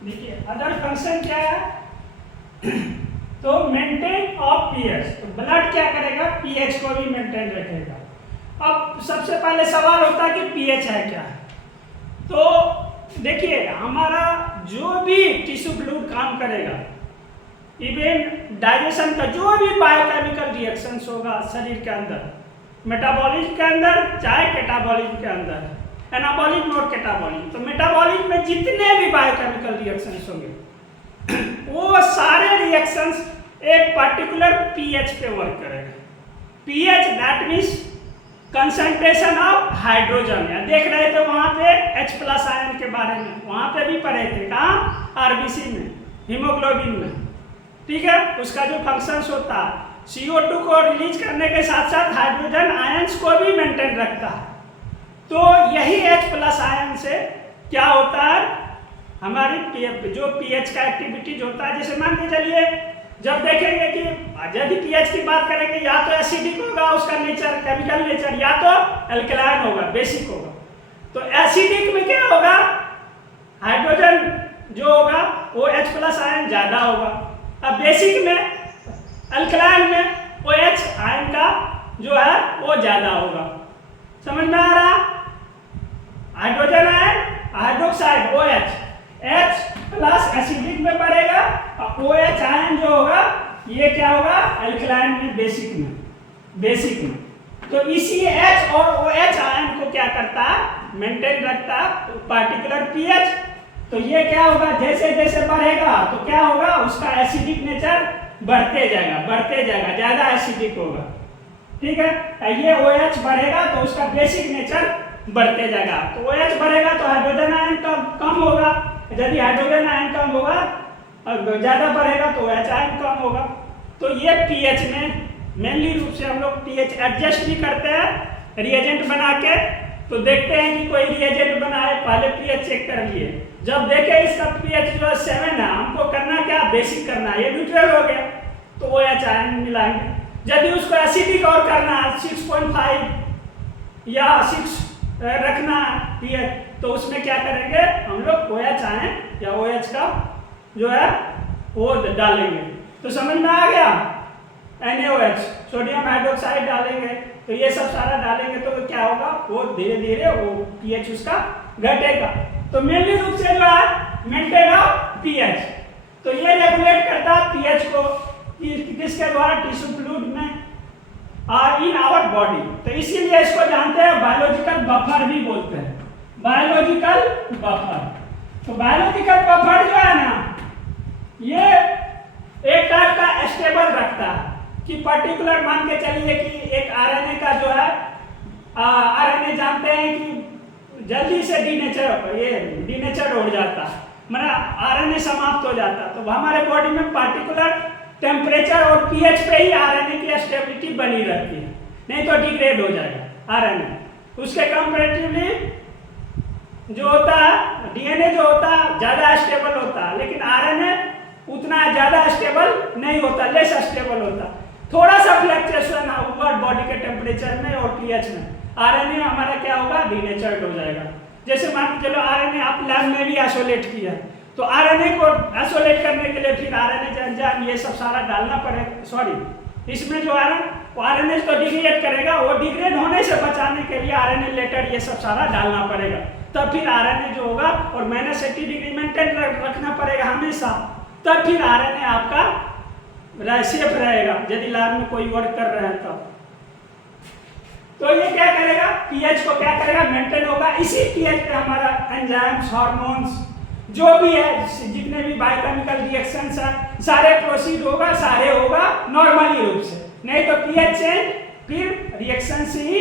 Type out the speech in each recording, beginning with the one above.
देखिए other function क्या है तो मेंटेन ऑफ पीएच, तो ब्लड क्या करेगा पीएच को भी मेंटेन रखेगा। अब सबसे पहले सवाल होता है कि पीएच है क्या। तो देखिए हमारा जो भी टिश्यू फ्लूइड काम करेगा, इवन डाइजेशन का जो भी बायोकेमिकल रिएक्शंस होगा शरीर के अंदर, मेटाबॉलिज्म के अंदर चाहे कैटाबॉलिज्म के अंदर, एनाबॉलिज्म और कैटाबॉलिज्म, तो मेटाबॉलिज्म में जितने भी बायोकेमिकल रिएक्शंस होंगे वो सारे रिएक्शंस एक पर्टिकुलर पीएच पे वर्क करेगा। PH that means concentration of hydrogen. या देख रहे थे वहां पे H+ आयन के बारे में, वहां पे भी पढ़े थे कहाँ आरबीसी में, हीमोग्लोबिन में, ठीक है। उसका जो फंक्शंस होता है CO2 को रिलीज करने के साथ साथ हाइड्रोजन आयंस को भी मेंटेन रखता है। तो यही H+ आयन से क्या होता है हमारी जो पीएच का एक्टिविटीज होता है, जैसे मान के चलिए जब देखेंगे कि यदि पीएच की बात करेंगे या तो एसिडिक होगा उसका नेचर, केमिकल नेचर, या तो अल्कलाइन होगा, बेसिक होगा। तो एसिडिक में क्या होगा हाइड्रोजन जो होगा वो H+ आयन ज्यादा होगा। अब बेसिक में अल्कलाइन में OH आयन का जो है वो ज्यादा होगा। समझ में आ रहा? Hydrogen ion hydroxide OH H+ acidic में बढ़ेगा और OH आयन जो होगा ये क्या होगा अल्कलाइन में, बेसिक में। तो इसी H और OH आयन को क्या करता है मेंटेन रखता है पार्टिकुलर पीएच। तो ये क्या होगा जैसे जैसे बढ़ेगा तो क्या होगा उसका एसिडिक नेचर बढ़ते जाएगा, ज्यादा एसिडिक होगा, ठीक है। ये OH बढ़ेगा तो उसका बेसिक नेचर बढ़ते जाएगा। तो OH बढ़ेगा तो हाइड्रोजन आयन कम होगा, यदि हाइड्रोजन आयन कम होगा और ज्यादा बढ़ेगा तो OH आयन कम होगा। तो ये पीएच में मेनली रूप से हम लोग पीएच एडजस्ट भी करते हैं रिएजेंट बना के। तो देखते हैं कि कोई रिएजेंट बनाए, पहले पीएच चेक कर लिए, जब देखे इसका पीएच जो 7 है, हमको करना क्या बेसिक करना है, ये न्यूट्रल हो गया तो OH आयन मिलाएंगे। यदि उसको एसिडिक और करना है 6.5 या 6 रखना पीएच तो उसमें क्या करेंगे हम लोग OH आयन या OH का जो है वो डालेंगे। तो समझ में आ गया, NaOH सोडियम हाइड्रोक्साइड डालेंगे, तो ये सब सारा डालेंगे तो क्या होगा वो धीरे धीरे वो पीएच उसका घटेगा। तो मेनली रूप से जो है मेंटेन ऑफ पीएच, तो ये रेगुलेट करता है पीएच को किसके द्वारा टिश्यू फ्लूइड में इन आवर बॉडी। तो इसीलिए इसको जानते हैं बायोलॉजिकल बफर भी बोलते हैं, बायोलॉजिकल बफर। तो बायोलॉजिकल बफर जो है ना ये एक टाइप का स्टेबल रखता है कि पर्टिकुलर मान के चलिए कि एक आरएनए का जो है आरएनए जानते हैं कि जल्दी से डीनेचर हो जाता है, मतलब आरएनए समाप्त हो जाता है। तो हमारे बॉडी में पर्टिकुलर टेम्परेचर और पीएच पे ही आरएनए की स्टेबिलिटी बनी रहती है, नहीं तो डिग्रेड हो जाएगा आरएनए। उसके कंपैरेटिवली जो होता है डीएनए जो होता है ज्यादा स्टेबल होता है, लेकिन आरएनए उतना ज्यादा स्टेबल नहीं होता, लेस स्टेबल होता। थोड़ा सा फ्लक्चुएशन होगा बॉडी के टेम्परेचर में और पीएच में, आरएनए हमारा क्या होगा डीनेचर्ड हो जाएगा। जैसे मान के चलो आरएनए आप लैब में भी आइसोलेट किया, तो आरएनए को आइसोलेट करने के लिए फिर आरएनए एंजाइम ये सब सारा डालना पड़ेगा। सॉरी, इसमें जो है वो आरएनए तो डिग्रेड करेगा, वो डिग्रेड होने से बचाने के लिए आरएनए लेटर ये सब सारा डालना पड़ेगा, तब फिर आरएनए जो होगा और -80 डिग्री मेंटेन रखना पड़ेगा हमेशा, तब फिर आरएनए आपका सेफ रहेगा यदि लैब में कोई वर्क कर रहे हैं तब। तो ये क्या करेगा पीएच को क्या करेगा मेंटेन होगा। इसी पीएच पे हमारा एंजाइम्स हार्मोन्स जो भी है जितने भी बायोकेमिकल रिएक्शंस है सारे प्रोसीड होगा, सारे होगा नॉर्मली रूप से, नहीं तो पीएच चेंज फिर रिएक्शन से ही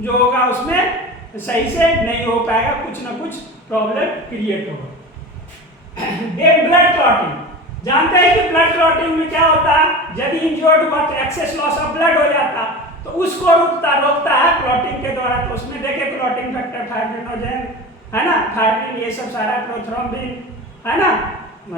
जो होगा उसमें सही से नहीं हो पाएगा, कुछ ना कुछ प्रॉब्लम क्रिएट होगा। ब्लड क्लॉटिंग जानते हैं कि ब्लड क्लॉटिंग में क्या होता है, यदि इंजर्ड हुआ तो एक्सेस लॉस ऑफ ब्लड हो जाता तो उसको रोकता है क्लॉटिंग के द्वारा। तो उसमें देखे क्लॉटिंग फैक्टर फाइब्रिनोजेन है ना, फाइब्रिन ये सब सारा प्रोथ्रोम्बिन है ना,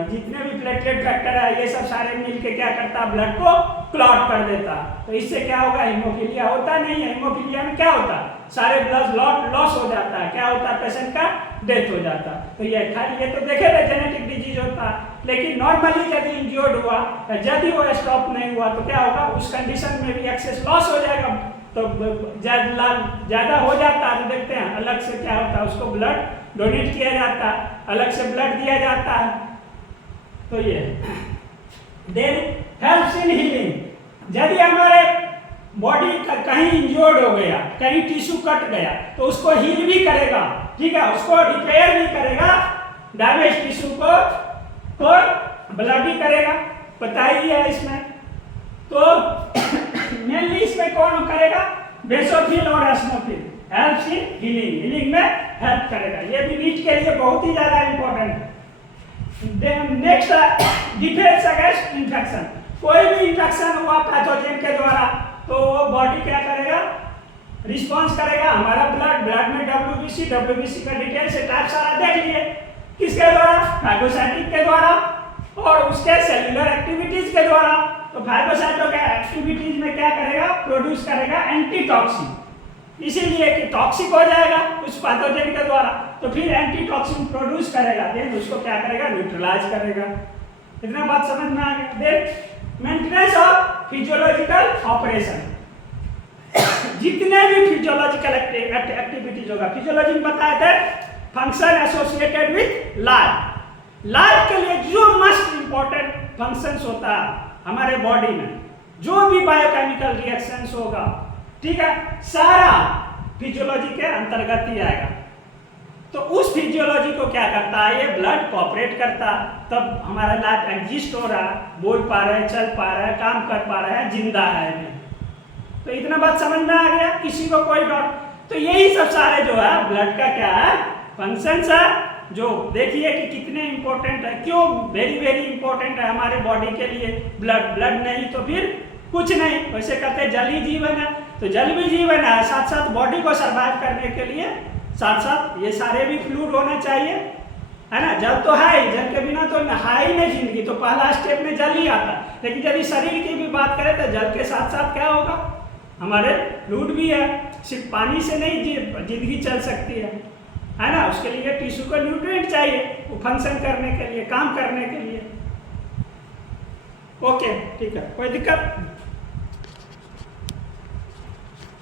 जितने भी प्लेटलेट फैक्टर है ये सब सारे मिलके क्या करता है ब्लड को क्लॉट कर देता। तो इससे क्या होगा हीमोफीलिया होता नहीं है। हीमोफीलिया में क्या होता है सारे ब्लड लॉस हो जाता है, क्या होता है पेशेंट का डेथ हो जाता। तो ये खाली ये तो देखे थे जेनेटिक डिजीज होता, लेकिन नॉर्मली यदि इंज्योर्ड हुआ, यदि वो स्टॉप नहीं हुआ तो क्या होगा, उस कंडीशन में भी एक्सेस लॉस हो जाएगा। तो ज़्यादा हो जाता है तो देखते हैं अलग से क्या होता है, उसको ब्लड डोनेट किया जाता है, अलग से ब्लड दिया जाता है। तो ये देन हेल्प्स इन हीलिंग। यदि हमारे बॉडी का कहीं इंजोर्ड हो गया, कहीं टिश्यू कट गया, तो उसको हील भी करेगा, ठीक है, उसको रिपेयर भी करेगा, डैमेज टिश्यू को ब्लड भी करेगा, पता ही है इसमें। तो मेनली इसमें कौन करेगा, बेसोफिल और एस्नोफिल हेल्प्स इन हीलिंग, हीलिंग में हेल्प करेगा। ये भी नीट के लिए बहुत ही ज्यादा इंपॉर्टेंट है। Next defence against infection. कोई भी इन्फेक्शन हुआ पैथोजन के द्वारा तो वो बॉडी क्या करेगा, रिस्पॉन्स करेगा। हमारा ब्लड में डब्ल्यूबीसी का डिटेल से टाइप सारा देख लिए, किसके द्वारा, फाइब्रोसाइटिक के द्वारा और उसके सेल्यूलर एक्टिविटीज के द्वारा। तो फाइब्रोसाइटों के एक्टिविटीज में क्या करेगा, प्रोड्यूस करेगा एंटीटॉक्सिन, इसीलिए कि टॉक्सिक हो जाएगा उस पैथोजन के द्वारा, तो फिर एंटीटॉक्सिन प्रोड्यूस करेगा, देन उसको क्या करेगा, न्यूट्रलाइज करेगा। इतना बात समझ में आ गया। Then maintenance of physiological operation. जितने भी फिजियोलॉजिकल एक्टिविटीज होगा, फिजियोलॉजी में बताए थे function associated with life. Life के लिए जो मस्ट इंपॉर्टेंट फंक्शंस होता है हमारे बॉडी में, जो भी बायोकेमिकल रिएक्शंस होगा, ठीक है, सारा फिजियोलॉजी के अंतर्गत ही आएगा। तो उस फिजियोलॉजी को क्या करता है, ये ब्लड कोऑपरेट करता, तब हमारा लाइफ एग्जिस्ट हो रहा है, बोल पा रहा है, चल पा रहा है, काम कर पा रहा है, जिंदा है। तो इतना बात समझ में आ गया, किसी को कोई डाउट? तो यही सब सारे जो है ब्लड का क्या है, फंक्शंस है, जो देखिए कि कितने इंपॉर्टेंट है, क्यों वेरी वेरी इंपॉर्टेंट है हमारे बॉडी के लिए ब्लड नहीं तो फिर कुछ नहीं। वैसे कहते हैं जल ही जीवन है, तो जल भी जीवन है, साथ साथ बॉडी को सर्वाइव करने के लिए साथ साथ ये सारे भी फ्लूइड होना चाहिए, है ना। जल तो है ही, जल के बिना तो है ही नहीं जिंदगी, तो पहला स्टेप में जल ही आता है। लेकिन यदि शरीर की भी बात करें तो जल के साथ साथ क्या होगा, हमारे फ्लूइड भी है, सिर्फ पानी से नहीं जिंदगी चल सकती है ना। उसके लिए टिश्यू को न्यूट्रिएंट चाहिए, वो फंक्शन करने के लिए, काम करने के लिए। ओके, ठीक है, कोई दिक्कत?